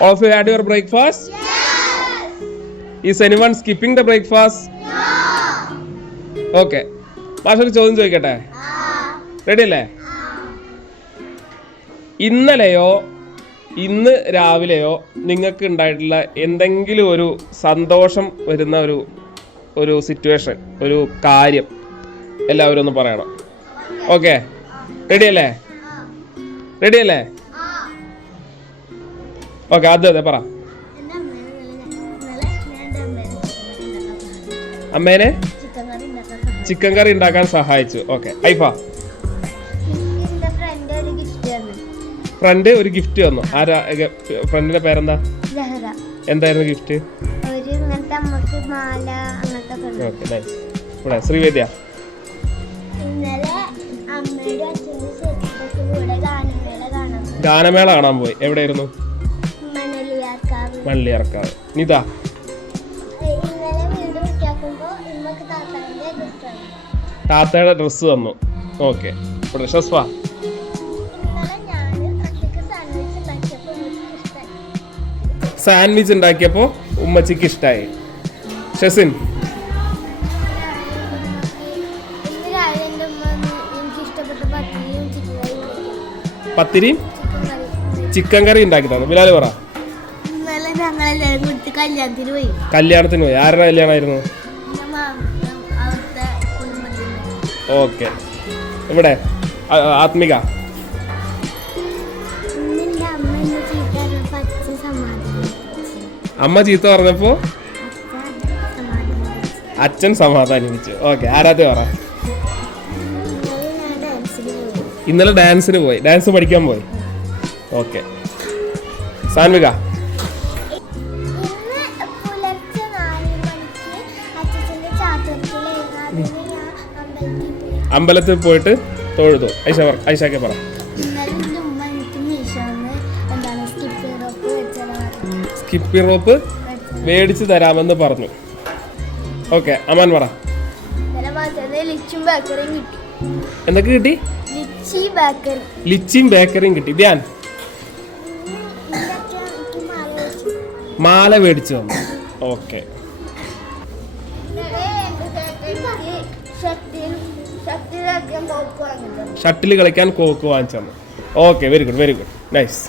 All of you had your breakfast? Yes. Is anyone skipping the breakfast? No. Okay. മാഷൊരു ചോദ്യം ചോദിക്കട്ടെ? Ready അല്ലേ? ഇന്നലെയോ ഇന്ന് രാവിലെയോ നിങ്ങൾക്ക് ഉണ്ടായിട്ടുള്ള എന്തെങ്കിലും ഒരു സന്തോഷം വരുന്ന ഒരു സിറ്റുവേഷൻ, ഒരു കാര്യം എല്ലാവരും ഒന്ന് പറയണം. ഓക്കെ, റെഡി അല്ലേ? റെഡി അല്ലേ? ഓക്കെ, അതെ പറ. അമ്മേനെ ചിക്കൻ കറി ഉണ്ടാക്കാൻ സഹായിച്ചു. ഓക്കെ, ഐഫ. ഫ്രണ്ട് ഒരു ഗിഫ്റ്റ് തന്നു. ആരാ ഫ്രണ്ടിന്റെ പേരെന്താ? എന്തായിരുന്നു ഗിഫ്റ്റ്? Okay, nice. ഇവിടെ ശ്രീവേദ്യ. ഗാനമേള കാണാൻ പോയി. എവിടെയായിരുന്നു? മണലിയാർക്കാവ്. നിതാ? താത്തയുടെ ഡ്രസ്സ് തന്നു. ഓക്കെ, ഷസ്വ? സാൻഡ്വിച്ച് ഉണ്ടാക്കിയപ്പോ ഉമ്മച്ചിക്ക് ഇഷ്ടായി. ഷസിൻ? പത്തിരിയും ചിക്കൻ കറി ഉണ്ടാക്കി തന്നു. ബിലാല് പറ. കല്യാണത്തിന് പോയി. ആരുടെ കല്യാണമായിരുന്നു? ഓക്കെ, ഇവിടെ ആത്മിക? അമ്മ ചീത്ത പറഞ്ഞപ്പോ അച്ഛൻ സമാധാനിപ്പിച്ചു. ഓക്കെ, ആരാധ്യ പറ. ഇന്നലെ ഡാൻസിന് പോയി. ഡാൻസ് പഠിക്കാൻ പോയി. ഓക്കെ, സാൻവിക? അമ്പലത്തിൽ പോയിട്ട് തൊഴുതു. ഐഷാക്കെ പറ. സ്കിപ്പി റോപ്പ് മേടിച്ച് തരാമെന്ന് പറഞ്ഞു. ഓക്കെ, അമാൻ പറ. എന്തൊക്കെ കിട്ടി? ലിച്ചിയും ബേക്കറിയും കിട്ടി. ധ്യാൻ? മാല മേടിച്ചു തന്നു. ഓക്കെ, ഷട്ടിൽ കളിക്കാൻ കോക്ക് വാങ്ങിച്ചു തന്നു. Okay, very good, nice.